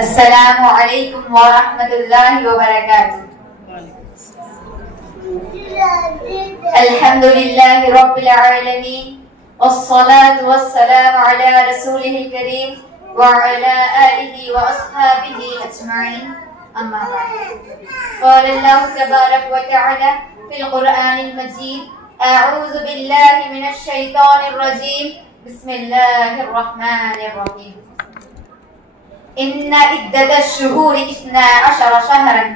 अस्सलामु अलैकुम व रहमतुल्लाहि व बरकातुहू। अल्हम्दुलिल्लाहि रब्बिल आलमीन वस्सलातु वस्सलामु अला रसूलिहिल करीम व अला आलिहि व अस्हाबिहि अजमईन। अम्मा बाद। क़ाल अल्लाहु तबारक व तआला फिल क़ुरआनिल मजीद अऊज़ु बिल्लाहि मिनश शैतानिर रजीम बिस्मिल्लाहिर रहमानिर रहीम। इन्ना इद्दतश-शुहूरि इस्ना अशरा शहरन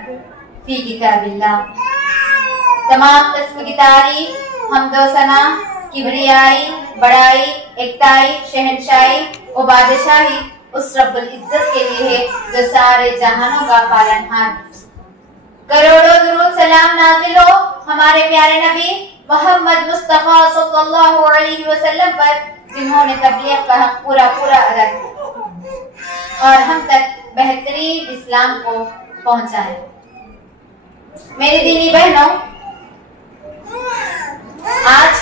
फी किताबिल्लाह। तमाम किस्म की तारीफ, हम्दो सना, किबरियाई, बड़ाई, एकताई, शहनशाही और बादशाही उस रब्बुल इज्जत के लिए है जो सारे जहानों का पालनहार। करोड़ों दुरूद सलाम नाज़िल हो हमारे प्यारे नबी मोहम्मद मुस्तफा सल्लल्लाहु अलैहि वसल्लम पर, जिन्होंने तबलीग का हक पूरा अदा किया और हम तक बेहतरीन इस्लाम को पहुंचाए। मेरी दीनी बहनों, आज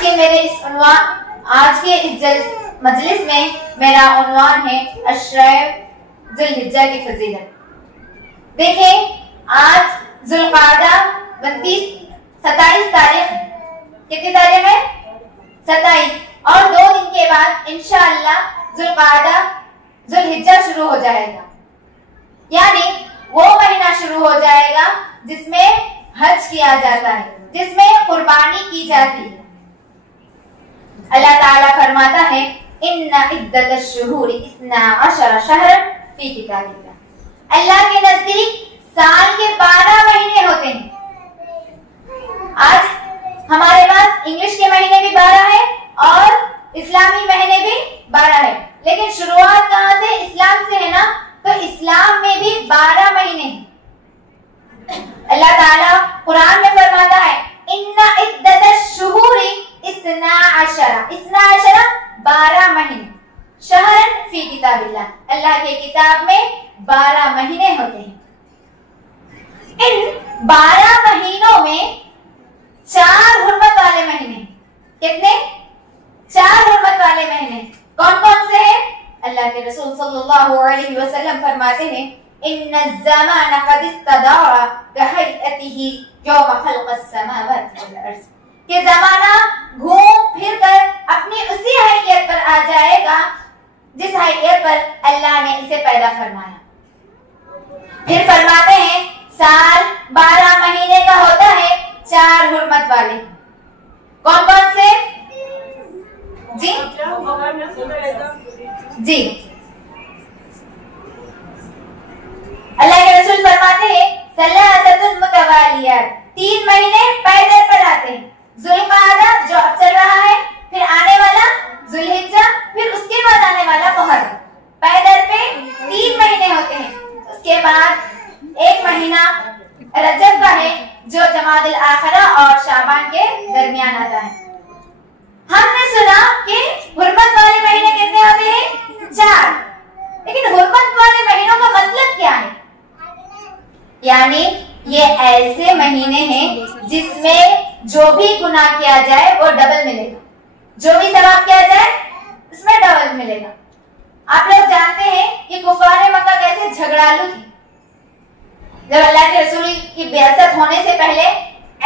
के इस मजलिस में मेरा उन्वान है अशराए जुल्हिज्जा की फजीलत। देखें, आज जुल्क़ादा 27 तारीख, कितनी तारीख है? 27, और 2 दिन के बाद इंशाअल्लाह जुल्हिज्जा शुरू हो जाएगा। यानी वो महीना शुरू हो जाएगा जिसमें हज किया जाता है, जिसमें कुर्बानी की जाती है। अल्लाह ताला फरमाता है इन्ना इद्दतश-शुहूरि इस्ना अशरा शहरन फी किताबिल्लाह। अल्लाह के नजदीक साल के 12 महीने होते हैं। आज हमारे पास इंग्लिश के महीने भी 12 है और इस्लामी महीने भी 12 है, लेकिन शुरुआत कहां से? इस्लाम से है ना। तो इस्लाम में भी 12 महीने हैं। अल्लाह ताला कुरान में फरमाता है इन्ना इद्दतश-शुहूरि इस्ना अशरा 12 महीने, शहरन फी किताबिल्लाह, अल्लाह के किताब में 12 महीने होते हैं। इन 12 महीनों में 4 हुर्मत वाले महीने। कितने? 4 हुर्मत वाले महीने। कौन कौन से हैं? अल्लाह के रसूल सल्लल्लाहु अलैहि वसल्लम फरमाते हैं इन्नज़-ज़माना क़द इस्तदारा कहयअतिही यौम ख़ल्क़स-समावाति वल-अर्ज़, कि ज़माना घूम फिर कर अपनी उसी हैयत पर आ जाएगा जिस हैयत पर अल्लाह ने इसे पैदा फरमाया। फिर फरमाते हैं साल 12 महीने का होता है, 4 हुर्मत वाले। कौन कौन से? जी जी, अल्लाह के रसूल फरमाते हैं सलासतुन मुतवालियात, 3 महीने पैदल पर आते हैं। जुल्क़ादा जो अब चल रहा है, फिर आने वाला जुल्हिज्जा, फिर उसके बाद आने वाला मुहर्रम। पैदल पे 3 महीने होते हैं। उसके बाद एक महीना रजब का है जो जमादुल आखिरा और शाबान के दरमियान आता है। हमने सुना कि हुर्मत वाले महीने कितने होते हैं? 4। लेकिन हुर्मत वाले महीनों का मतलब क्या है? यानी ये ऐसे महीने हैं जिसमें जो भी गुनाह किया जाए वो डबल मिलेगा, जो भी सवाब किया जाए उसमें डबल मिलेगा। आप लोग जानते हैं कि कुफारे मक्का कैसे झगड़ालू थे। जब अल्लाह के रसूल की बिअसत होने से पहले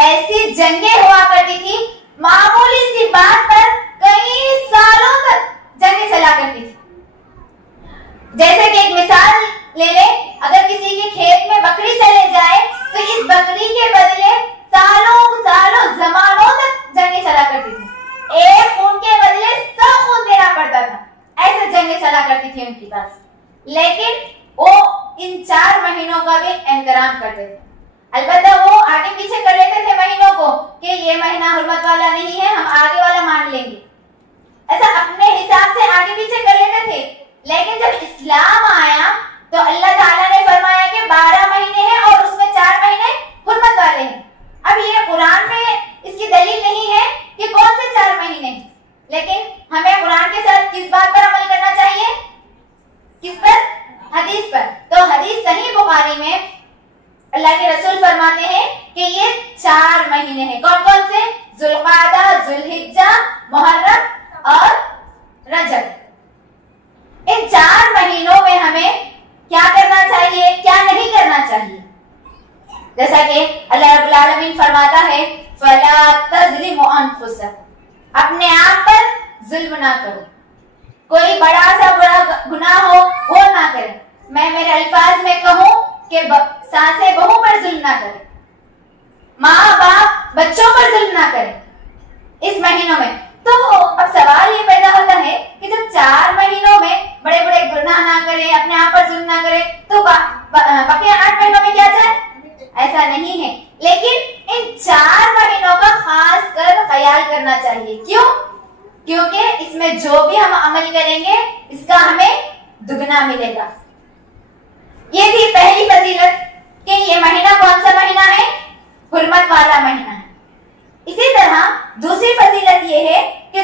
ऐसी जंगें हुआ करती थी, मामूली सी बात पर कई सालों तक जंगें चला करती थी। जैसे कि एक मिसाल ले ले, अगर किसी के खेत में बकरी चले जाए तो इस बकरी के बदले सालों जमानों तक जंगें चला करती थी। एक खून के बदले 100 खून देना पड़ता था। ऐसे जंगें चला करती थी उनके पास। लेकिन वो इन 4 महीनों का भी एहतराम करते थे। अलबत्ता वो आगे पीछे कर लेते थे महीनों को कि ये महीना हुर्मत वाला नहीं है, हम आगे वाला मान लेंगे। ऐसा अपने हिसाब से आगे पीछे कर लेते थे। लेकिन जब इस्लाम आया तो अल्लाह ताला ने फरमाया कि 12 महीने हैं और उसमें 4 महीने हुर्मत वाले हैं। अब ये कुरान में इसकी दलील नहीं है कि कौन से 4 महीने हैं, लेकिन हमें कुरान के साथ किस बात पर अमल करना चाहिए? किस पर? हदीस पर। तो हदीस सही बुखारी में अल्लाह के रसूल फरमाते हैं कि ये 4 महीने हैं। कौन कौन से? जुल्क़ादा, जुल्हिज्जा, मुहर्रम और रजब। इन 4 महीनों में हमें क्या करना चाहिए? जैसा कि अल्लाह रब्बुल आलमीन फरमाता है फला तज़लिमु अनफुसकुम, अपने आप पर जुल्म ना करो। कोई बड़ा सा बड़ा गुनाह हो वो ना करे। मैं मेरे अल्फाज में कहूं कि सासे बहू पर जुल्म ना करे, माँ बाप बच्चों पर जुल्म ना करे इस महीनों में। तो अब सवाल ये पैदा होता है कि जब 4 महीनों में बड़े बड़े गुनाह ना करे, अपने आप पर जुल्म ना करे, तो बाकी 8 महीनों में क्या जाए? ऐसा नहीं है। लेकिन इन 4 महीनों का खास कर ख्याल करना चाहिए। क्यों? क्योंकि इसमें जो भी हम अमल करेंगे इसका हमें दुगना मिलेगा। ये थी पहली फजीलत कि ये महीना कौन सा महीना है? हुर्मत वाला महीना है। इसी तरह दूसरी फजीलत ये है कि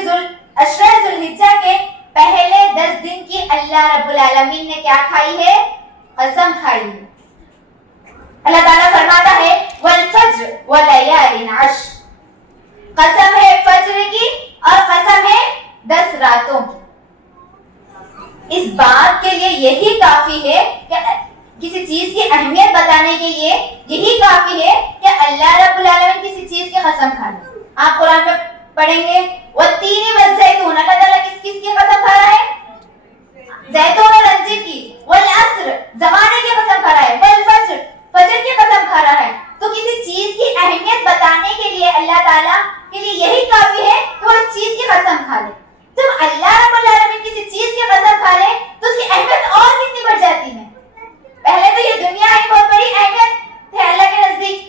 अशरा ज़ुल्हिज्जा के पहले 10 दिन की अल्लाह रब्बुल आलमीन ने क्या खाई है? कसम खाई है। अल्लाह ताला फरमाता है वल फज्र व लयालिन अश्र, कसम है फज्र की और कसम है 10 रातों की। इस बात के लिए यही काफी है कि किसी चीज की अहमियत बताने के लिए यही काफी है कि अल्लाह रब्बुल आलमीन किसी चीज की कसम खा ले। आप कुरान में पढ़ेंगे वत्तीनी वज़ैतून, अल्लाह ताला किस किस की कसम खा रहा है? जैतून और अंजीर की। वल अस्र, जमाने की कसम खा रहा है। वल फज्र, फजर की कसम खा रहा है। तो किसी चीज की अहमियत बताने के लिए अल्लाह ताला के लिए यही काफी है कि वो इस चीज की कसम खा ले। जब अल्लाह रब्बुल आलमीन किसी चीज की कसम खा ले तो उसकी अहमियत और कितनी बढ़ जाती है। पहले तो ये दुनिया एक बहुत बड़ी अहमियत है अल्लाह के नजदीक,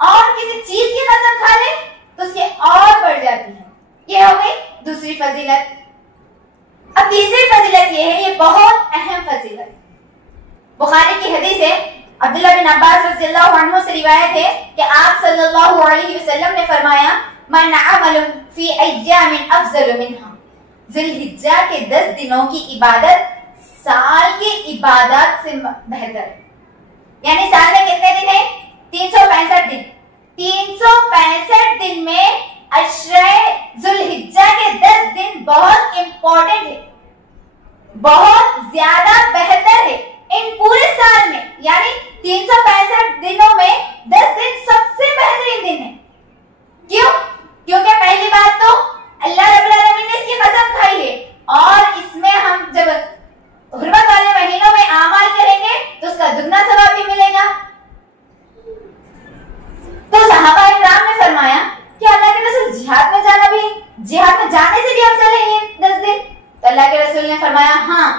और किसी चीज की कसम खा ले तो उसकी और बढ़ जाती है। ये हो गई दूसरी फजीलत। अब तीसरी फजीलत ये है, ये बहुत अहम फजीलत। बुखारी की हदीस है, अब्दुल्लाह बिन अब्बास रज़ियल्लाहु अन्हु से रिवायत है कि आप सल्लल्लाहु अलैहि वसल्लम ने फरमाया मन अमल फी अय्यामिन अफज़ल मिन्हा, ज़ुल्हिज्जा के 10 दिनों की इबादत साल की इबादत से बेहतर है। यानी साल में कितने दिन है? 365 दिन। 365 दिन में अशरे ज़ुल्हिज्जा के 10 दिन बहुत इंपॉर्टेंट है, बहुत ज्यादा बेहतर है इन पूरे साल में। यानी 365 दिनों में 10 दिन सबसे बेहतरीन दिन है। क्यों? क्योंकि पहली बात तो अल्लाह रब्बुल आलमीन ने इसकी कसम खाई है, और इसमें हम जब हुर्मत वाले महीनों में आमाल करेंगे तो उसका दुगना सवाब भी मिलेगा। तो सहाबा इकराम ने फरमाया कि अल्लाह के रसूल जिहाद में जाना भी, जिहाद में जाने से भी अफजल है ये 10 दिन। तो अल्लाह के रसूल ने फरमाया हाँ,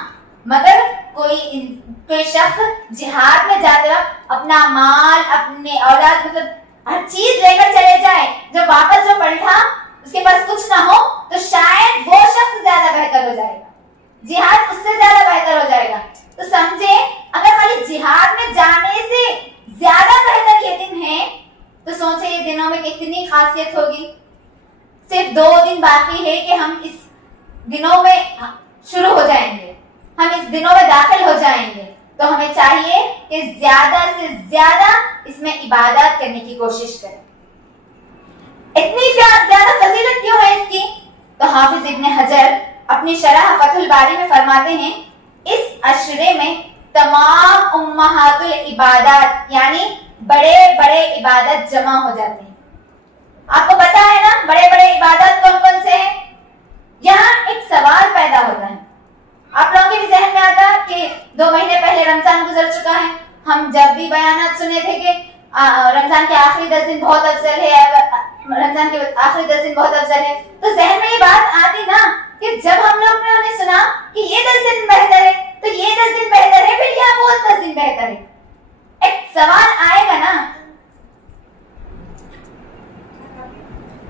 मगर कोई शख्स जिहाद में जाते वक्त अपना माल, अपने औलाद, मतलब हर चीज लेकर चले जाए, जब वापस जो पलटा उसके पास कुछ ना हो, तो शायद वो शख्स ज्यादा बेहतर हो जाएगा, जिहाद उससे ज्यादा बेहतर हो जाएगा। तो समझे, अगर खाली जिहाद में जाने से ज्यादा बेहतर ये दिन है तो सोचे ये दिनों में कितनी खासियत होगी। सिर्फ 2 दिन बाकी है कि हम इस दिनों में शुरू हो जाएंगे, हम इस दिनों में दाखिल हो जाएंगे। तो हमें चाहिए कि ज्यादा से ज्यादा इसमें इबादत करने की कोशिश करें। इतनी ज्यादा फजीलत क्यों है इसकी? तो हाफिज इब्न हजर अपनी शरह फतहुल बारी में फरमाते हैं इस अशरे में तमाम उम्महातुल इबादत यानी बड़े बड़े इबादत जमा हो जाते हैं। आपको पता है ना बड़े बड़े इबादत कौन कौन से हैं? यहाँ एक सवाल पैदा होता है, आप लोगों के भी जहन में आता है कि 2 महीने पहले रमजान गुजर चुका है। हम जब भी बयानात सुने थे कि रमजान के आखिरी 10 दिन बहुत अफजल है, रमजान के आखिरी 10 दिन बहुत अफजल है, तो जहन में ये बात आती ना कि जब हम लोग ने सुना कि ये 10 दिन बेहतर है, तो ये 10 दिन बेहतर है, फिर यहाँ वो 10 दिन बेहतर है, एक सवाल आएगा ना।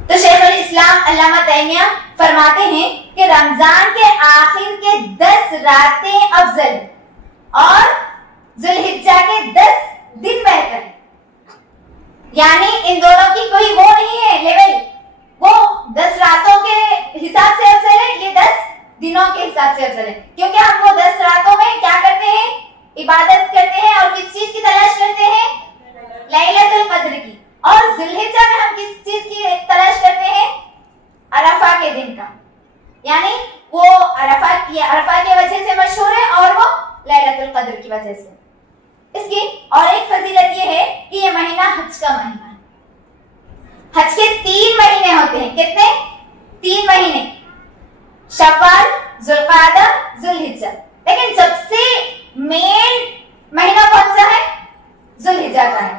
तो शेखुल इस्लाम अल्लामा तैमिया फरमाते हैं कि रमजान के आखिर के 10 रातें अफजल और जुल्हिज्जा के 10 दिन बेहतर है। यानी इन दोनों की कोई वो नहीं है लेवल, वो 10 रातों के हिसाब से अफजल है, ये 10 दिनों के हिसाब से अफजल है। क्योंकि हम वो 10 रातों में क्या करते हैं? इबादत करते हैं, और किस चीज की तलाश करते हैं? लैलतुल कद्र की। और जुल्हिज्जा में हम किस चीज की तलाश करते हैं? अरफा के दिन का। यानी वो अरफा की वजह से मशहूर है और वो लैलतुल कद्र की वजह से। इसकी और एक फजीलत ये है कि ये महीना हज का महीना है। हज के 3 महीने होते हैं। कितने? 3 महीने, शव्वाल, जुल्कादा, जुल्हिज्जा। लेकिन सबसे मेन महीना कौन सा है? जुल्हिज्जा का है।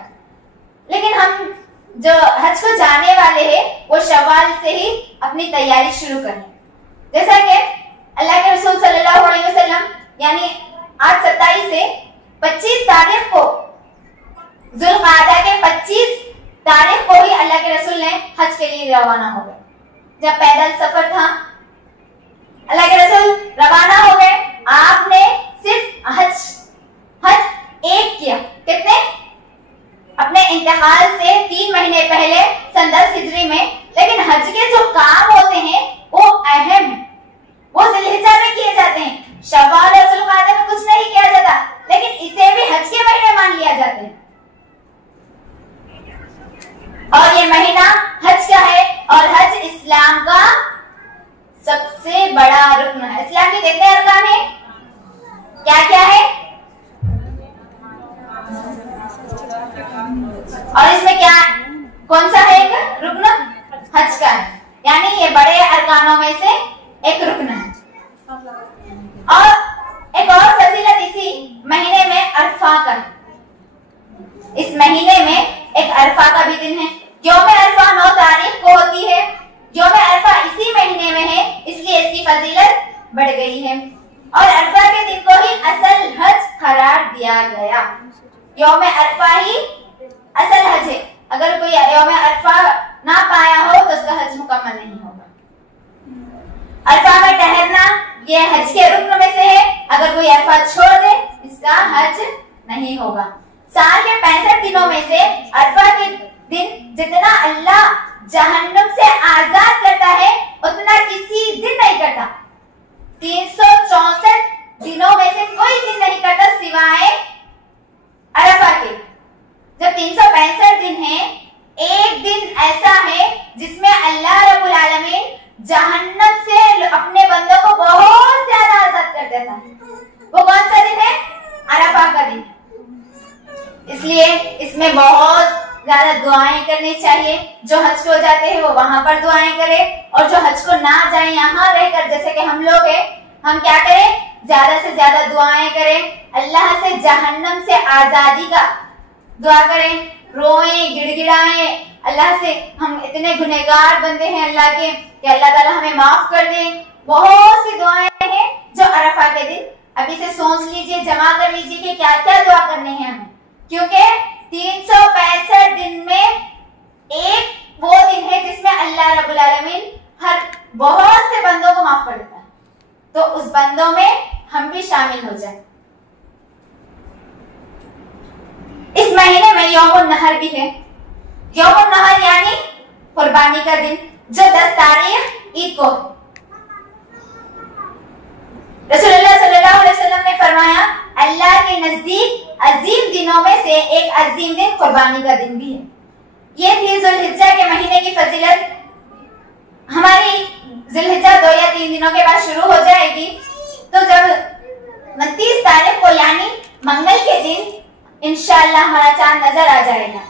लेकिन हम जो हज को जाने वाले हैं वो शव्वाल से ही अपनी तैयारी शुरू करें। जैसा कि अल्लाह के रसूल सल्लल्लाहु अलैहि वसल्लम यानी आज 27 से 25 तारीख को, जुल्कादा के 25 तारीख को ही अल्लाह के रसूल ने हज के लिए रवाना हो गए। जब पैदल सफर था, अल्लाह के रसूल रवाना हो गए। आपने सिर्फ हज एक किया। कितने? अपने इंतकाल से 3 महीने पहले सन 10 हिजरी में। लेकिन हज के जो काम होते हैं वो अहम है, वो जिल्हिज्जा में किए जाते हैं। शव्वाल और जुल्कादा में कुछ नहीं किया जाता, लेकिन इसे भी हज के महीने मान लिया जाते हैं। और ये महीना हज का है और हज इस्लाम का सबसे बड़ा रुकन है। इस्लाम के कितने अरकान हैं? क्या क्या है? और इसमें क्या, कौन सा है एक रुकन? हज का है, यानी ये बड़े अरकानों में से एक रुकन है। और एक और फजीलत इसी महीने में अरफा का है। इस महीने में एक अरफा का भी दिन है। यौम अरफा 9 तारीख को होती है। यौम अरफा इसी महीने में है, इसलिए इसकी फजीलत बढ़ गई है। और अरफा के दिन को ही असल हज करार दिया गया। यौम अरफा ही असल हज है। अगर कोई यौम अरफा ना पाया हो तो उसका हज मुकम्मल नहीं होगा। अरफा में ठहरना ये हज के रुकन में से है। अगर कोई अरफा छोड़ दे इसका हज नहीं होगा। साल के 65 दिनों में से अरफा के दिन जितना अल्लाह जहन्नुम से आजाद करता है उतना किसी दिन नहीं करता। 364 दिनों में से कोई दिन नहीं करता सिवाय अरफा के। जब 365 दिन है, एक दिन ऐसा है जिसमें अल्लाह रब्बुल आलमीन जहन्नम से अपने बंदों को बहुत ज्यादा आजाद कर देता है। वो कौन सा दिन है? अरफा का दिन। इसलिए इसमें बहुत ज्यादा दुआएं करनी चाहिए। जो हज को जाते हैं वो वहां पर दुआएं करें, और जो हज को ना जाए यहाँ रहकर, जैसे कि हम लोग हैं, हम क्या करें? ज्यादा से ज्यादा दुआएं करें। अल्लाह से जहन्नम से आजादी का दुआ करें, रोएं, गिड़गिड़ाएं अल्लाह से। हम इतने गुनहगार बंदे हैं अल्लाह के कि अल्लाह ताला हमें माफ कर दे। बहुत सी दुआएं हैं जो अरफा के दिन, अभी से सोच लीजिए, जमा कर लीजिए कि क्या क्या दुआ करने हैं हमें। क्योंकि 365 दिन में एक वो दिन है जिसमें अल्लाह रब्बुल आलमीन हर बहुत से बंदों को माफ कर देता है। तो उस बंदों में हम भी शामिल हो जाए। इस महीने में यौमुन नहर भी है। यौमुन नहर यानी कुर्बानी का दिन, जो 10 तारीख ईद को। रसूलुल्लाह सल्लल्लाहु अलैहि वसल्लम ने फरमाया, अल्लाह के नजदीक अजीम दिनों में से एक अजीम दिन कुर्बानी का दिन भी है। ये थी जुल्हिज्जा के महीने की फजीलत। हमारी जुल्हिज्जा 2 या 3 दिनों के बाद शुरू हो जाएगी। तो जब 29 तारीख को यानी मंगल के दिन इंशाअल्लाह हमारा चांद नजर आ जाएगा।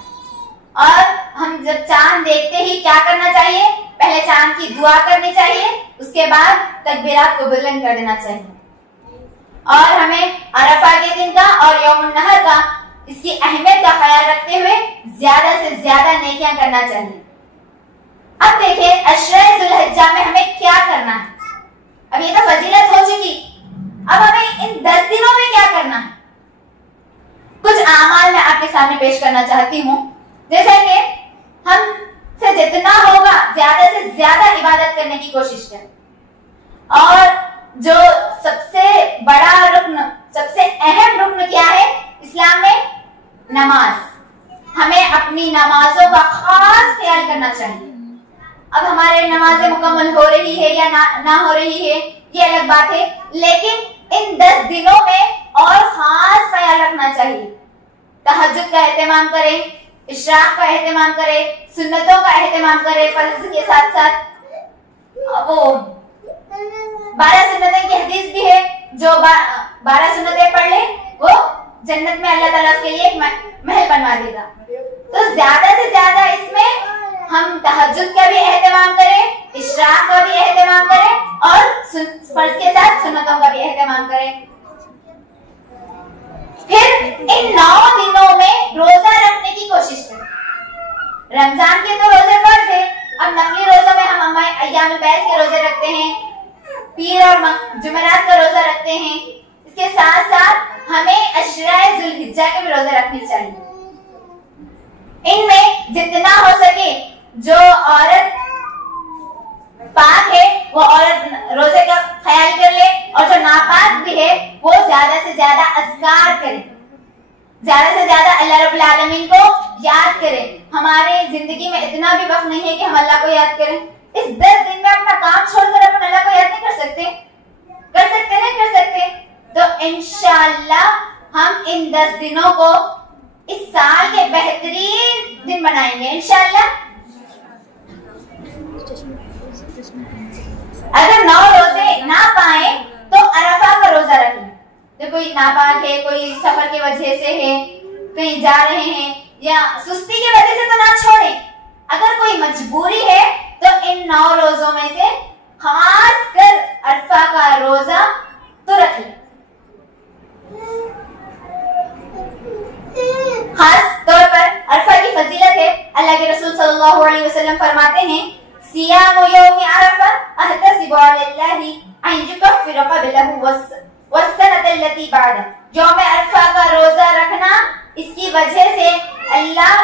और हम जब चांद देखते ही क्या करना चाहिए? पहले चांद की दुआ करनी चाहिए, उसके बाद तकबीरात को बुलंद कर देना चाहिए। और हमें अरफा के दिन का और यौमुन नहर का, इसकी अहमियत का ख्याल रखते हुए ज्यादा से ज्यादा नेकियां करना चाहिए। अब देखिए अशरे जुल्हिज्जा में हमें क्या करना है। अब ये तो फजीलत हो चुकी, अब हमें इन 10 दिनों में क्या करना है? कुछ आमाल मैं आपके सामने पेश करना चाहती हूँ। जैसे कि हम से जितना होगा ज्यादा से ज्यादा इबादत करने की कोशिश करें। और जो सबसे बड़ा रुकन, सबसे अहम रुकन क्या है इस्लाम में? नमाज। हमें अपनी नमाजों का खास ख्याल करना चाहिए। अब हमारे नमाजें मुकम्मल हो रही है या ना हो रही है ये अलग बात है, लेकिन इन 10 दिनों में और खास ख्याल रखना चाहिए। तहज्जुद का एहतमाम करें, इशराक का एहतमाम करें, सुन्नतों का एहतमाम करें, फर्ज के साथ साथ वो 12 सुन्नतें की हदीस भी है, जो 12 सुन्नतें पढ़ ले वो जन्नत में अल्लाह ताला उसके लिए एक महल बनवा देगा। तो ज्यादा से ज्यादा इसमें हम तहज्जुद का भी एहतमाम करें, इशराक का भी एहतमाम करें और फर्ज के साथ सुन्नतों का भी एहतमाम करें। फिर इन 9 दिनों में रोजा रखने की कोशिश करें। रमजान के तो रोजे फर्ज है, अब नफली रोजों में हम अय्यामुल बैत के रोजे रखते हैं, पीर और जुमेरात का रोजा रखते हैं। इसके साथ साथ हमें अशराए जुल्हिज्जा के भी रोजे रखने चाहिए। इनमें जितना हो सके जो औरत पाक है वो औरत रोजे का ख्याल कर ले, और जो नापाक भी है वो ज्यादा से ज्यादा अज़कार करे, ज्यादा से ज्यादा अल्लाह रब्बुल आलमीन को याद करें। हमारे जिंदगी में इतना भी वक्त नहीं है कि हम अल्लाह को याद करें। इस 10 दिन में अपना काम छोड़कर अपन अल्लाह को याद नहीं कर सकते? कर सकते नहीं कर सकते? तो इंशाअल्लाह हम इन 10 दिनों को इस साल के बेहतरीन दिन बनाएंगे इंशाअल्लाह। अगर 9 रोजे ना पाए तो अरफा का रोजा रख लें। तो कोई नापाक है, कोई सफर की वजह से है, कहीं जा रहे हैं या सुस्ती की वजह से तो ना छोड़ें। अगर कोई मजबूरी है तो इन 9 रोजों में से खास कर अरफा का रोजा तो रख लें। खास तौर पर अरफा की फजीलत है। अल्लाह के रसूल सल्लल्लाहु अलैहि वसल्लम फरमाते हैं, सियाम यौम अरफा अहतसिबु अलैहि अन युकफ्फिर क़ब्लहु वस्सनत अल्लती बाद। यौम अरफा का रोजा रखना, इसकी वजह से अल्लाह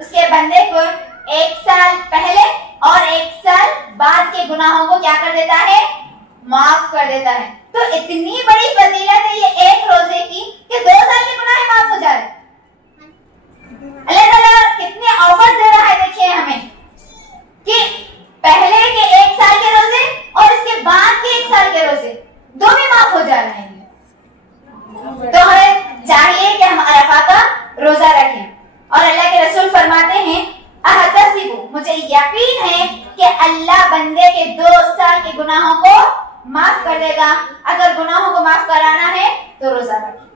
उसके बंदे को 1 साल पहले और 1 साल बाद के गुनाहों को क्या कर देता है? माफ कर देता है। तो इतनी बड़ी फजीलत है ये एक रोजे की कि 2 साल के गुनाह माफ हो जा रहे। अल्लाह ताला कितने ऑफर दे रहा है, देखिए हमें कि पहले के 1 साल के रोजे और इसके बाद के 1 साल के रोजे दो भी माफ हो जा रहे हैं। तो हमें चाहिए कि हम अरफा का रोजा रखें। और अल्लाह के रसूल फरमाते हैं, अहतसिबु, मुझे यकीन है कि अल्लाह बंदे के 2 साल के गुनाहों को माफ कर देगा। अगर गुनाहों को माफ कराना है तो रोजा रखें।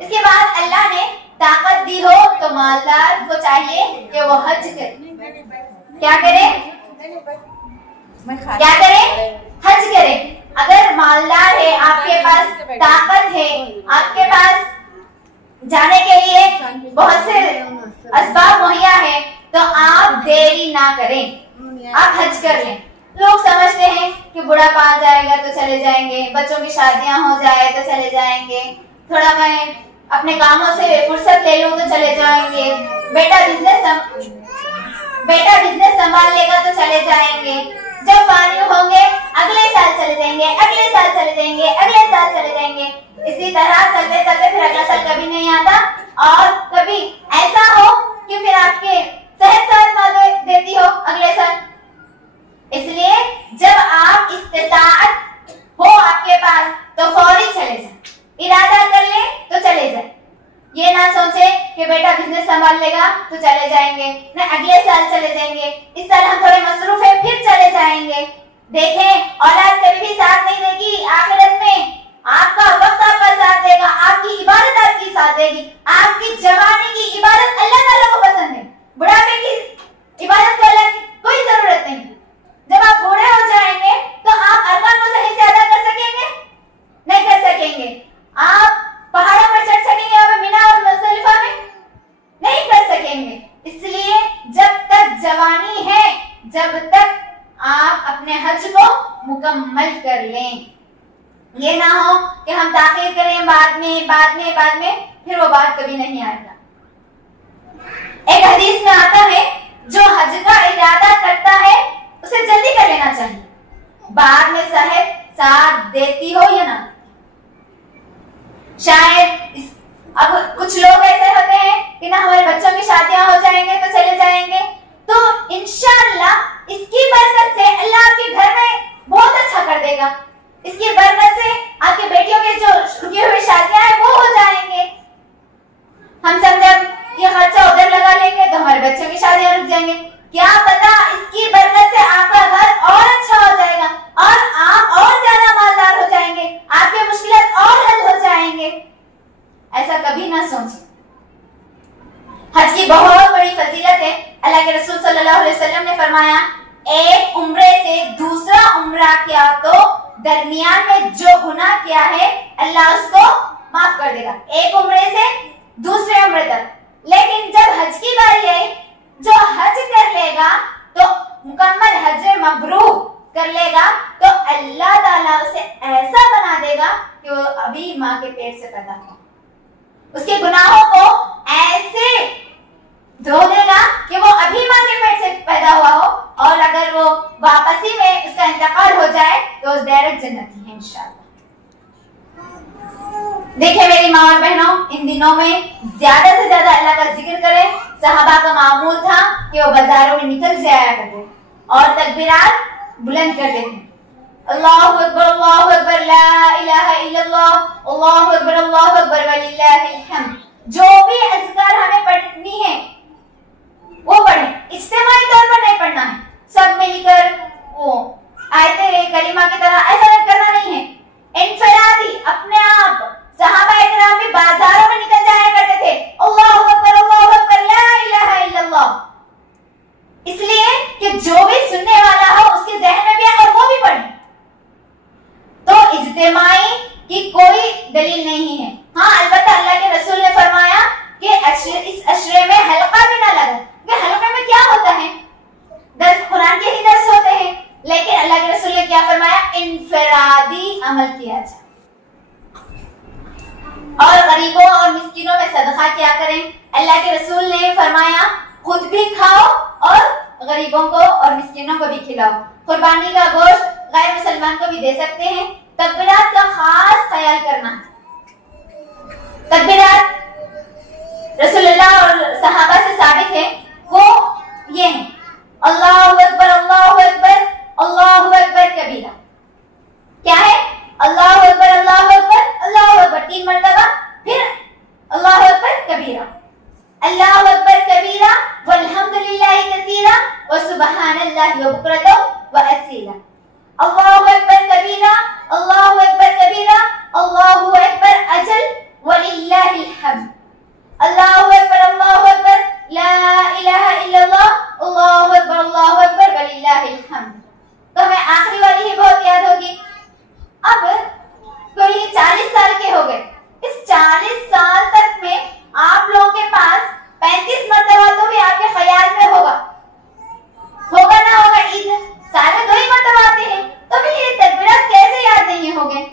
इसके बाद अल्लाह ने ताकत दी हो तो मालदार को चाहिए कि वो हज करे। क्या करे? क्या करे? हज करे। अगर मालदार है, आपके पास ताकत है, आपके पास जाने के लिए बहुत से असबाब मुहैया है, तो आप देरी ना करें, आप हज कर लें। लोग समझते हैं कि बुढ़ापा आ जाएगा तो चले जाएंगे, बच्चों की शादियां हो जाए तो चले जाएंगे, थोड़ा मैं अपने कामों से फुर्सत ले लूं तो चले जाएंगे, बेटा बिजनेस संभाल लेगा तो चले जाएंगे, जब फारिग होंगे अगले साल चले जाएंगे, अगले साल चले जाएंगे, अगले साल चले जाएंगे। इसी तरह चलते चलते फिर अगला साल कभी नहीं आता, और कभी ऐसा हो कि फिर आपके सेहत साथ ना देती हो अगले साल। इसलिए जब आप इस्तिताअत हो आपके पास तो फौरी चले जाएं, इरादा कर ले तो चले जाएं। ये ना सोचे कि बेटा बिजनेस संभाल लेगा तो चले जाएंगे, न अगले साल चले जाएंगे, इस साल हम थोड़े मसरूफ है फिर चले जाएंगे। देखें, औलाद कभी भी साथ नहीं देगी आखिरत में। आपका वक्त आपका साथ देगा, आपकी इबादत आपकी साथ देगी। आपकी जवानी की इबादत अल्लाह ताला को पसंद है, बुढ़ापे की इबादत को अल्लाह की कोई जरूरत नहीं। जब आप बूढ़े हो जाएंगे तो आप अरकान को सही से अदा कर सकेंगे? नहीं कर सकेंगे। आप पहाड़ों पर चढ़ सकेंगे और मीना और मुज़दलिफा में? नहीं कर सकेंगे। इसलिए जब तक जवानी है, जब तक आप अपने हज को मुकम्मल कर लें। ये ना हो कि हम ताख़ीर करें बाद में, फिर वो बात कभी नहीं आएगा। एक हदीस में आता है, जो हज का इरादा करता है उसे जल्दी कर लेना चाहिए, बाद में सेहत साथ देती हो या ना। शायद अब कुछ लोग ऐसे होते हैं कि ना हमारे बच्चों की शादियां हो जाएंगे तो चले जाएंगे, तो इंशाअल्लाह इसकी बरकत से अल्लाह आपके घर में बहुत अच्छा कर देगा। इसकी बरकत से आपके बेटियों के जो रुकी हुई शादियां हैं वो हो जाएंगे। हम सब जब ये खर्चा उधर लगा लेंगे तो हमारे बच्चों की शादियां रुक जाएंगे। क्या पता इसकी बरकत से आपका घर और अच्छा हो जाएगा और आप और ज्यादा मालदार हो जाएंगे, आपके मुश्किलात और हल हो जाएंगे। ऐसा कभी ना सोचें। हज की बहुत बड़ी फजीलत है। अल्लाह के रसूल सल्लल्लाहु अलैहि वसल्लम ने फरमाया, एक उम्रे से दूसरा उम्रा किया तो दरमियान में जो गुनाह किया है अल्लाह उसको माफ कर देगा, एक उम्रे से दूसरे उम्रे तक। लेकिन जब हज की बारी आई, जो हज कर लेगा तो मुकम्मल हज मबरूर कर लेगा तो अल्लाह ताला उसे ऐसा बना देगा कि वो अभी माँ के पेट से पैदा हुआ, उसके गुनाहों को ऐसे धो देगा कि वो अभी माँ के पेट से पैदा हुआ हो, और अगर वो वापसी में उसका इंतकाल हो जाए तो उस डायरेक्ट जन्नती है इंशाअल्लाह। देखिए मेरी माँ और बहनों, इन दिनों में ज्यादा से ज्यादा अल्लाह का जिक्र करें। सहाबा का मामूल था कि वो बाजारों में निकल जाया करते और तकबीरात बुलंद करते थे, अल्लाहु अकबर, ला इलाहा इल्लल्लाह, अल्लाहु अकबर वलिल्लाहिल हम्द। जो भी अज़कार हमें पढ़नी है वो पढ़ें, इज्तिमाई तौर पर नहीं पढ़ना है, सब मिलकर वो आयते करीमा की तरह ऐसा करना नहीं है। इनफरादी अपने आप सहाबा इकराम भी बाजारों में निकल जाया करते थे, अल्लाहु अकबर, ला इलाहा इल्लल्लाह, इसलिए कि जो भी सुनने वाला हो उसके जहन में भी आए और वो भी पढ़े। तो इज्तिमाई की कोई दलील नहीं है। हाँ, अलबत्ता अल्लाह के रसूल ने फरमाया कि इस अशरे में हल्का भी ना लगे, कि हल्के में क्या होता है, दर्स कुरान के ही दर्स होते हैं, लेकिन अल्लाह के रसूल ने क्या फरमाया, इनफरादी अमल किया जाए और गरीबों और मिस्किनों में सदका क्या करें। अल्लाह के रसूल ने फरमाया, खुद भी खाओ और गरीबों को और मिस्किनों को भी खिलाओ। कुर्बानी का गोश्त गैर मुसलमान को भी दे सकते हैं। तकबीरात का खास ख्याल करना। तकबीरात रसूलुल्लाह और सहाबा से साबित है, वो ये है, अल्लाहु अकबर, अल्लाहु अकबर, अल्लाहु अकबर कबीरा। क्या है? अल्लाहु अकबर, अल्लाहु अकबर, अल्लाहु अकबर 3 मरतबा, फिर अल्लाहु अकबर कबीरा, अल्लाहु अकबर कबीरा वल्हम्दुलिल्लाहि कसीरा व सुब्हानल्लाहि व बुक्रतन व असीला। अल्लाहु अकबर कबीरा, अल्लाहु अकबर कबीरा, अल्लाहु अकबर अजल वलिल्लाहिल हम्द। अल्लाहु अकबर, अल्लाहु अकबर, ला इलाहा इल्लल्लाह, अल्लाहु अकबर वलिल्लाहिल हम्द। तो हमें आखिरी वाली ही बहुत याद होगी। अब तो ये 40 साल के हो गए, इस 40 साल तक में आप लोगों के पास 35 मरतबा तो भी आपके ख्याल में होगा ना होगा। ईद साल में 2 ही मरतबा आते हैं, तो भी ये तकबीरात कैसे याद नहीं हो गए?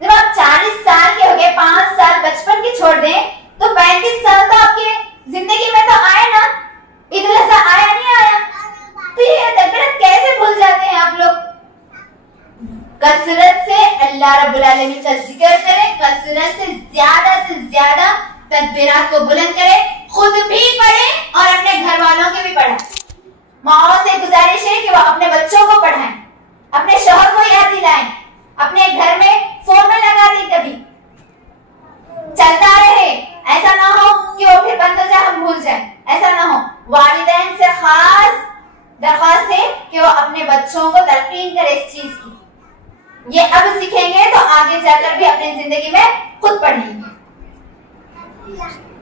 जब आप 40 साल के हो गए, 5 साल बचपन की छोड़ दें तो 35 साल तो आपके जिंदगी में तो आए ना, ईद उल अज़हा आया नहीं आया, तो ये तकबीरात कैसे भूल जाते हैं आप लोग? कसरत से अल्लाह रब्बुल आलमीन का जिक्र करें, कसरत से ज्यादा तकबीरात को बुलंद करें, खुद भी पढ़ें और अपने घर वालों के भी पढ़ाएं। माओ से गुजारिश है कि वो अपने बच्चों को पढ़ाएं, अपने शौहर को याद दिलाएं, अपने घर में फोन में लगा दें, कभी चलता रहे, ऐसा ना हो कि वो फिर बंद हो जाए, हम भूल जाए, ऐसा ना हो। वालिदैन से खास दरख्वास्त है कि वो अपने बच्चों को तलकीन करे इस चीज की। ये अब सीखेंगे तो आगे जाकर भी अपनी जिंदगी में खुद पढ़ेंगे।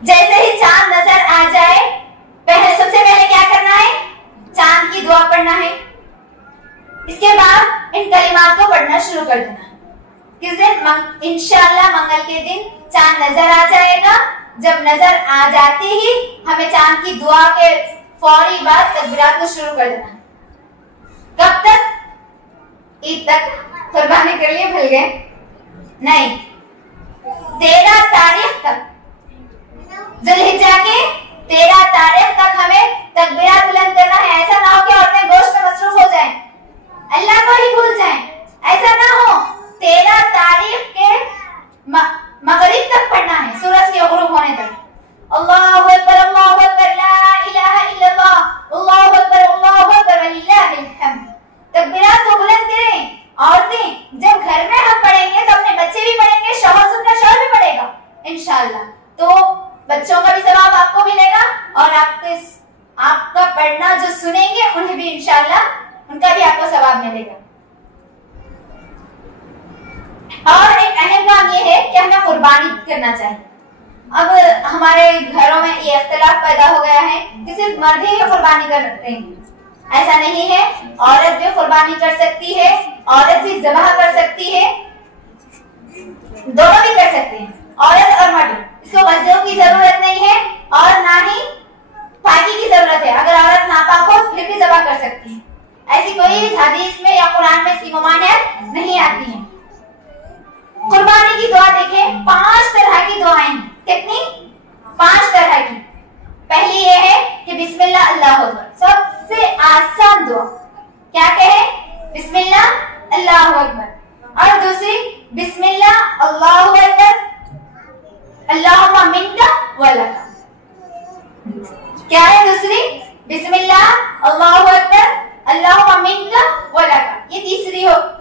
जैसे ही चांद नजर आ जाए, सबसे पहले क्या करना है? चांद की दुआ पढ़ना है। इसके बाद इन कलिमात को पढ़ना शुरू कर देना। किस दिन? इंशाअल्लाह मंगल के दिन चांद नजर आ जाएगा। जब नजर आ जाते ही हमें चांद की दुआ के फौरी बाद तकबीरात को शुरू कर देना। कब तक? ईद तक। कुर्बानी कर लिए, भूल गए? नहीं, 13 तारीख तक, जुल्हिज्जा के 13 तारीख तक हमें तकबीरात बुलंद करना है। ऐसा ना हो कि औरतें गोश्त में मसरूफ हो जाएं, अल्लाह को ही भूल जाएं, ऐसा ना हो। 13 तारीख के मगरिब तक पढ़ना है, सूरज के गुरूब होने तक। अल्लाहु अकबर, अल्लाहु अकबर, ला इलाहा इल्लल्लाह, अल्लाहु अकबर वलिल्लाहिल हम्द। तकबीरात को बुलंद करें। औरतें जब घर में हम पढ़ेंगे तो अपने बच्चे भी पढ़ेंगे, शौहर सुनकर शौहर भी पढ़ेगा इंशाअल्लाह। तो बच्चों का भी सवाब आपको मिलेगा और आपका पढ़ना जो सुनेंगे उन्हें भी इंशाअल्लाह उनका भी आपको सवाब मिलेगा। और एक अहम काम यह है कि हमें कुर्बानी कुर्बानी करना चाहिए। अब हमारे घरों में ये इख्तिलाफ पैदा हो गया है कि सिर्फ मर्द ही कुर्बानी करते हैं। ऐसा नहीं है, औरत भी कुर्बानी कर सकती है, औरत भी ज़बह कर सकती है, दोनों भी कर सकते हैं, औरत और मर्द। इसको वज़ू की जरूरत नहीं है और ना ही पाकी की जरूरत है। अगर औरत नापाक हो फिर भी ज़बह कर सकती है। ऐसी कोई हदीस में या कुरान में इसकी ममानियत नहीं आती है। कुर्बानी की दुआ देखें, 5 तरह की दुआएं हैं। कितनी? 5 तरह की। पहली ये है कि बिस्मिल्लाह अल्लाहु अकबर, सबसे आसान दुआ। क्या कहे? बिस्मिल्लाह अल्लाहु अकबर। और दूसरी बिस्मिल्लाह अल्लाहु अकबर अल्लाहुम्मा मिन्का व लका। क्या है दूसरी? बिस्मिल्लाह अल्लाहु अकबर अल्लाहुम्मा मिन्का व लका। ये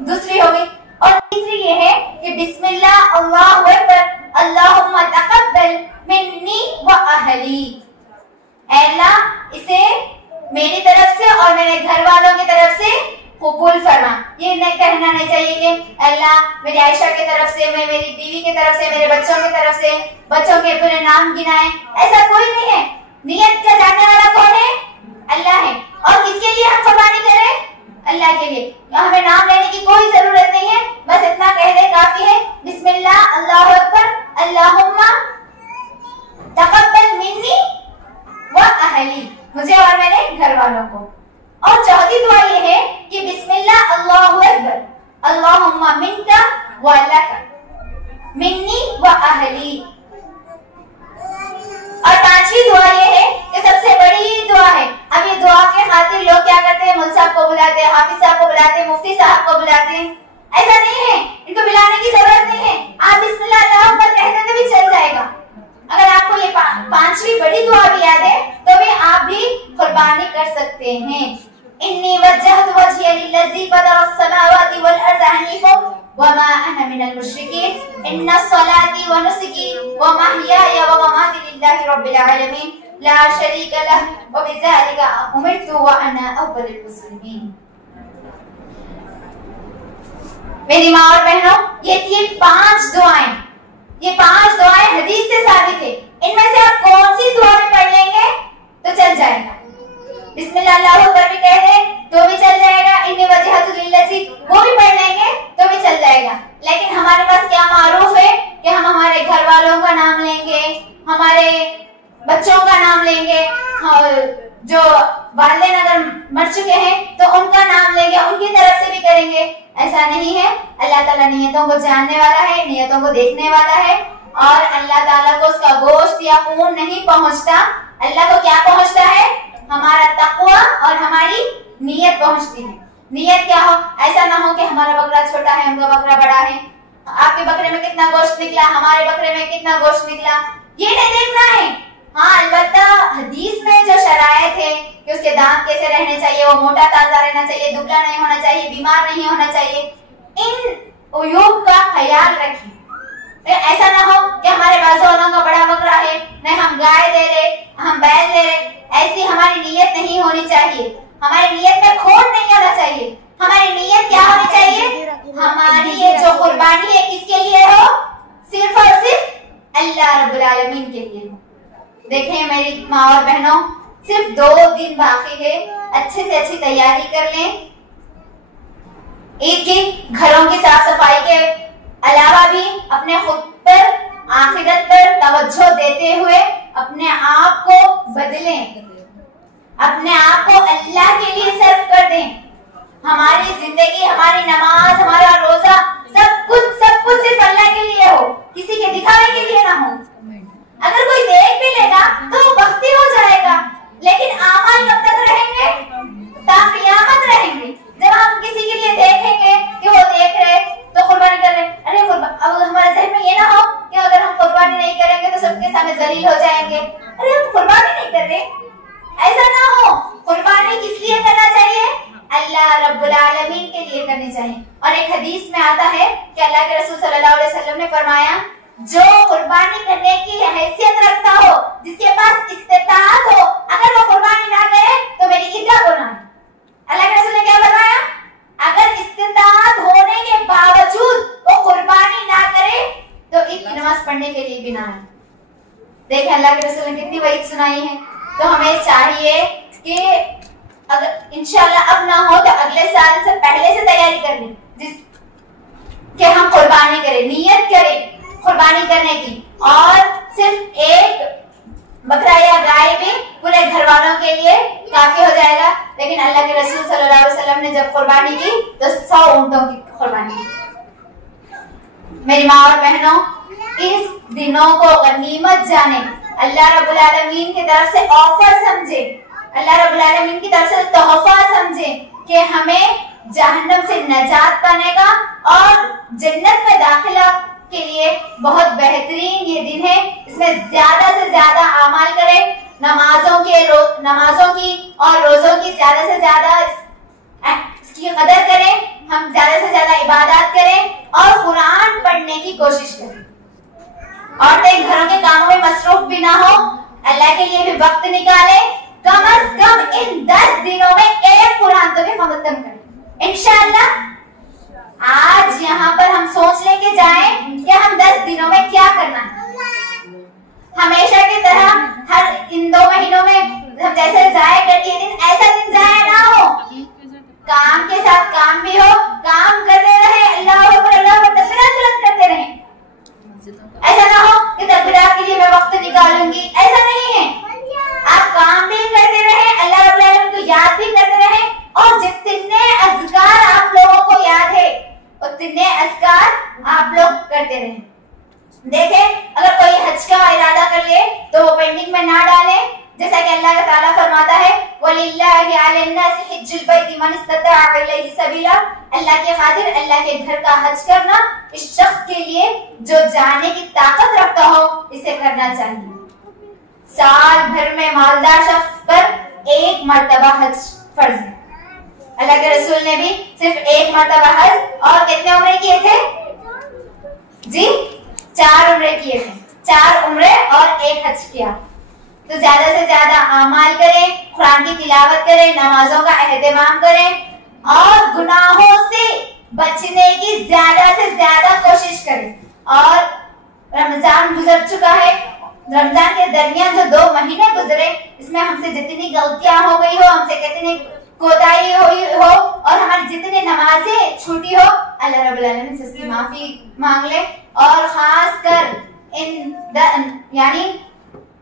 दूसरी हो गई। और तीसरी ये है कि बिस्मिल्लाह अल्लाहु अकबर अल्लाहुम्मा तक़ब्बल मिन्नी व अहली। अल्लाह इसे मेरी तरफ से और मेरे घर वालों की तरफ से कबूल फरमा। ये नहीं कहना नहीं चाहिए कि अल्लाह मेरी आयशा की तरफ से, मैं मेरी बीवी की तरफ से, मेरे बच्चों की तरफ से, बच्चों के पूरे नाम गिनाए। ऐसा कोई नहीं है। नियत का जानने वाला कौन है? अल्लाह है। और किसके लिए हम कुर्बानी करें? अल्लाह के लिए। हमें नाम लेने की कोई जरूरत नहीं है, बस इतना कह दे काफी है, बिस्मिल्लाह अल्लाहु अकबर अल्लाहुम्मा तक़ब्बल मिन्नी व अहली, मुझे और मेरे घर वालों को। और चौथी दुआ ये है कि बिस्मिल्लाह अल्लाहु अकबर अल्लाहुम्मा मिन्का व लका मिन्नी व अहली। और पांचवी दुआ ये है कि सबसे बड़ी दुआ है। अब ये दुआ के खातिर लोग क्या करते हैं? मौलवी साहब को बुलाते हैं, हाफिज साहब को बुलाते हैं, मुफ्ती साहब को बुलाते हैं। ऐसा नहीं है, इनको बुलाने की जरूरत नहीं है। आप बिस्मिल्लाह अल्लाहु अकबर कहते तो भी चल जाएगा। अगर आपको ये पांचवी बड़ी दुआ भी याद है तो भी आप भी कुर्बानी कर सकते हैं। इन्नी वज्जहतु वजहिया लिल्लज़ी फ़तरा अस्समावाति वल अर्ज़ हनीफ़ा व मा अना मिनल मुश्रिकीन इन्ना सलाती व नुसकी व महयाया व ममाती लिल्लाहि रब्बिल आलमीन ला शरीका लहु व बिज़ालिका उमिरतु व अना अव्वलुल मुस्लिमीन। मेरी माँ और बहनों, ये 5 दुआएं हदीस से साबित है। इनमें से आप कौन सी दुआ में पढ़ लेंगे तो चल जाएगा। बिस्मिल्लाह अल्लाहु अकबर भी कह दे तो भी चल जाएगा, इन्नी वजहतु लिल्लज़ी वो भी पढ़ लेंगे तो भी चल जाएगा। लेकिन हमारे पास क्या मारूफ है कि हम हमारे घर वालों का नाम लेंगे, हमारे बच्चों का नाम लेंगे, जो वालिदैन अगर मर चुके हैं तो उनका नाम लेंगे, उनकी तरफ से भी करेंगे। ऐसा नहीं है। अल्लाह ताला नियतों को जानने वाला है, नियतों को देखने वाला है। और अल्लाह ताला को उसका गोश्त या खून नहीं पहुंचता। अल्लाह को क्या पहुंचता है? हमारा तक़वा और हमारी नियत पहुंचती है। नियत क्या हो? ऐसा ना हो कि हमारा बकरा छोटा है, उनका बकरा बड़ा है, आपके बकरे में कितना गोश्त निकला, हमारे बकरे में कितना गोश्त निकला, ये नहीं देखना है। हाँ, अलबत्ता हदीस में जो शरायत है कि उसके दांत कैसे रहने चाहिए, वो मोटा ताजा रहना चाहिए, दुबला नहीं होना चाहिए, बीमार नहीं होना चाहिए, इन उयूब का ख्याल रखिए। ऐसा ना हो कि हमारे बाजू वालों का बड़ा बकरा है, नहीं हम गाय दे रहे, हम बैल दे रहे, ऐसी हमारी नियत नहीं होनी चाहिए। हमारी नियत में खोट नहीं होना चाहिए। हमारी नियत क्या होनी चाहिए? हमारी ये जो कुर्बानी है किसके लिए हो? सिर्फ और सिर्फ अल्लाह रब्बुल आलमीन के लिए हो। देखें मेरी माँ और बहनों, सिर्फ 2 दिन बाकी है, अच्छे से अच्छी तैयारी कर लें। ईद की घरों की साफ सफाई के अलावा भी अपने खुद पर, आखिरत पर तवज्जो देते हुए अपने आप को बदलें, अपने आप को अल्लाह के लिए सर्व कर दें। हमारी जिंदगी, हमारी नमाज, हमारा रोजा, सब कुछ सिर्फ अल्लाह के लिए हो, किसी के दिखावे के लिए ना हो। अगर कोई देख भी लेगा तो वक्ती हो जाएगा, लेकिन आमाल कब तक रहेंगे? क़यामत रहेंगे। जब हम किसी के लिए देखेंगे कि वो देख रहे तो कुर्बानी कर रहे, अरे अब हमारे ज़हन में ये ना हो कि अगर हम कुर्बानी नहीं करेंगे तो सबके सामने जलील हो जाएंगे, अरे हम कुर्बानी नहीं कर रहे। ऐसा ना हो। कुर्बानी किस लिए करना चाहिए? अल्लाह रब्बुल आलमीन के लिए करनी चाहिए। और एक हदीस में आता है कि अल्लाह के रसूल सल्लल्लाहु अलैहि वसल्लम ने फरमाया, जो कुर्बानी करने की हैसियत रखता हो, जिसके पास इस्तिताअत हो, अगर वो कुर्बानी ना करे तो मेरी ईदगाह को ना। अल्लाह के रसूल ने क्या फरमाया? अगर इस्तिताअत होने के बावजूद वो कुर्बानी ना करे तो ईद की नमाज नमाज पढ़ने के लिए भी ना आए। देखें अल्लाह के रसूल ने कितनी वईद सुनाई है। तो हमें चाहिए कि अगर इंशाल्लाह अब ना हो तो अगले साल से पहले से तैयारी कर लें, जिस कि हम कुर्बानी करें, नियत करें कुर्बानी करने की, और सिर्फ एक बकरा या गाय भी पूरे घर वालों के लिए काफी हो जाएगा। लेकिन अल्लाह के रसूल सल्लल्लाहु अलैहि वसल्लम ने जब कुर्बानी की तो 100 ऊंटों की कुर्बानी की। मेरी माँ और बहनों, इस दिनों को गनीमत जाने, अल्लाह रब्बुल आलमीन की तरफ से ऑफर समझे, अल्लाह रब्बुल आलमीन की तरफ से तोहफा समझे कि हमें जहन्नम से नजात पाने का और जन्नत में दाखिला के लिए बहुत बेहतरीन ये दिन है। इसमें ज्यादा से ज्यादा अमाल करें, नमाजों की और रोजों की ज्यादा से ज्यादा इसकी कदर करें, हम ज्यादा से ज्यादा इबादत करें और कुरान पढ़ने की कोशिश करें। औरतें घरों के कामों में मसरूफ भी ना हो, अल्लाह के लिए भी वक्त निकाले। कम अज कम इन 10 दिनों में एक कुरान तो भी खत्म करें इंशाअल्लाह। आज यहाँ पर हम सोच लेके जाएं कि हम 10 दिनों में क्या करना है। हमेशा की तरह हर इन 2 महीनों में हम जैसे जाया करते दिन, ऐसा दिन जाया ना हो। काम के साथ काम भी हो, काम करते रहे, अल्लाह तकबीरात करते रहे। ऐसा ना हो कि तकबीरात के लिए मैं वक्त निकालूंगी, ऐसा नहीं है। आप काम भी करते रहे, अल्लाह रब्बुल आलमीन को याद भी करते रहे, और जितने अज़कार आप लोगों को याद है उतने अज़कार आप लोग करते रहे। देखें, अगर कोई हज का इरादा कर ले तो वो पेंडिंग में ना डाले, जैसा कि अल्लाह ताला फरमाता है वलिल्लाहि अलन्नासि हिज्जुल बैति मन इस्तताअ इलैहि सबीला। अल्लाह के खातिर अल्लाह के घर का हज करना इस शख्स के लिए जो जाने की ताकत रखता हो, इसे करना चाहिए। साल भर में मालदार शख्स पर 1 मर्तबा हज फर्ज है। अल्लाह के रसूल ने भी सिर्फ 1 मर्तबा हज, और कितने उम्रे किए थे जी? 4 उम्रे किए थे। 4 उम्रे और 1 हज किया। तो ज्यादा से ज्यादा अमाल करें, कुरान की तिलावत करें, नमाजों का एहतमाम करें और गुनाहों से बचने की ज्यादा से ज्यादा कोशिश करें। और रमजान गुजर चुका है, रमजान के दरमियान जो 2 महीने गुजरे, इसमें हमसे जितनी गलतियां हो गई हो, हमसे कितनी कोताही हुई हो और हमारी जितनी नमाजें छूटी हो, अल्लाह रब्बुल आलमीन से उसकी माफी मांग ले। और खास कर यानी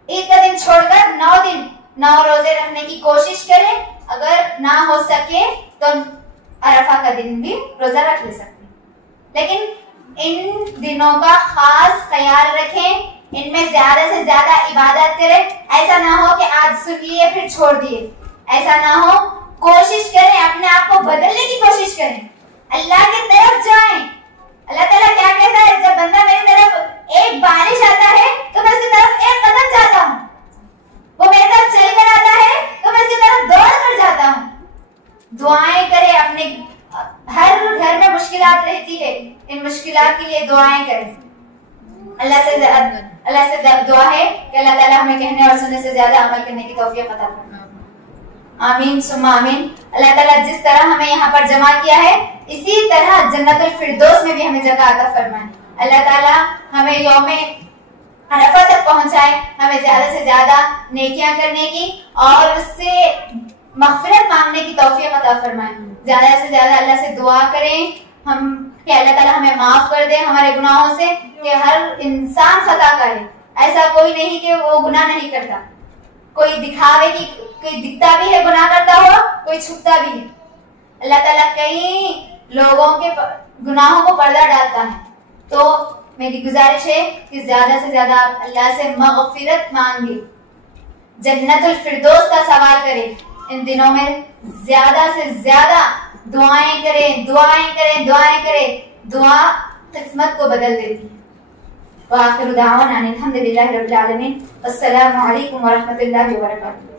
ईद का दिन छोड़कर 9 दिन 9 रोजे रखने की कोशिश करें। अगर ना हो सके तो अरफा का दिन भी रोजा रख ले सकते हैं। लेकिन इन दिनों का खास ख्याल रखें, इनमें ज्यादा से ज्यादा इबादत करें। ऐसा ना हो कि आज सुन लिए फिर छोड़ दिए, ऐसा ना हो। कोशिश करें, अपने आप को बदलने की कोशिश करें, अल्लाह की तरफ जाएं। अल्लाह ताला क्या कहता है, जब बंदा मेरी तरफ एक बारिश आता है तो मैं उसकी तरफ 1 कदम जाता हूँ, वो मेरी तरफ चल कर आता है तो मैं उसकी तरफ दौड़ कर जाता हूँ। दुआएं करें, अपने हर घर में मुश्किलात रहती है, इन मुश्किलात के लिए दुआएं करें। अल्लाह से दुआ है कि अल्लाह ताला हमें कहने और सुनने से ज्यादा अमल करने की तौफीक अता फरमाए। आमीन सुम्मा आमीन। अल्लाह ताला जिस तरह हमें यहाँ पर जमा किया है, इसी तरह जन्नतुल फिरदौस में भी हमें जगह अता फरमाए। अल्लाह ताला हमें यौमे अरफा तक पहुंचाए, हमें ज्यादा से ज्यादा नेकियां करने की और उससे मग़फ़िरत मांगने की तौफीक अता फरमाए। ज्यादा से ज्यादा अल्लाह से दुआ करें हम कि अल्लाह ताला हमें माफ कर दे हमारे गुनाहों से, कि हर इंसान खता करे, ऐसा कोई नहीं कि वो गुनाह नहीं करता। कोई दिखावे की, कोई दिखता भी है गुनाह करता हुआ, कोई छुपता भी है। अल्लाह ताला कई लोगों के गुनाहों को पर्दा डालता है। तो मेरी गुजारिश है कि ज्यादा से ज्यादा आप अल्लाह से मग़फ़िरत मांगे, जन्नतुल फिरदौस का सवाल करें। इन दिनों में ज्यादा से ज्यादा दुआएं करें, दुआएं करें, दुआएं करें। दुआ किस्मत को बदल देती है। व आखिरु दावाना अल्हम्दुलिल्लाहि रब्बिल आलमीन। अस्सलामु अलैकुम व रहमतुल्लाहि व बरकातुहू।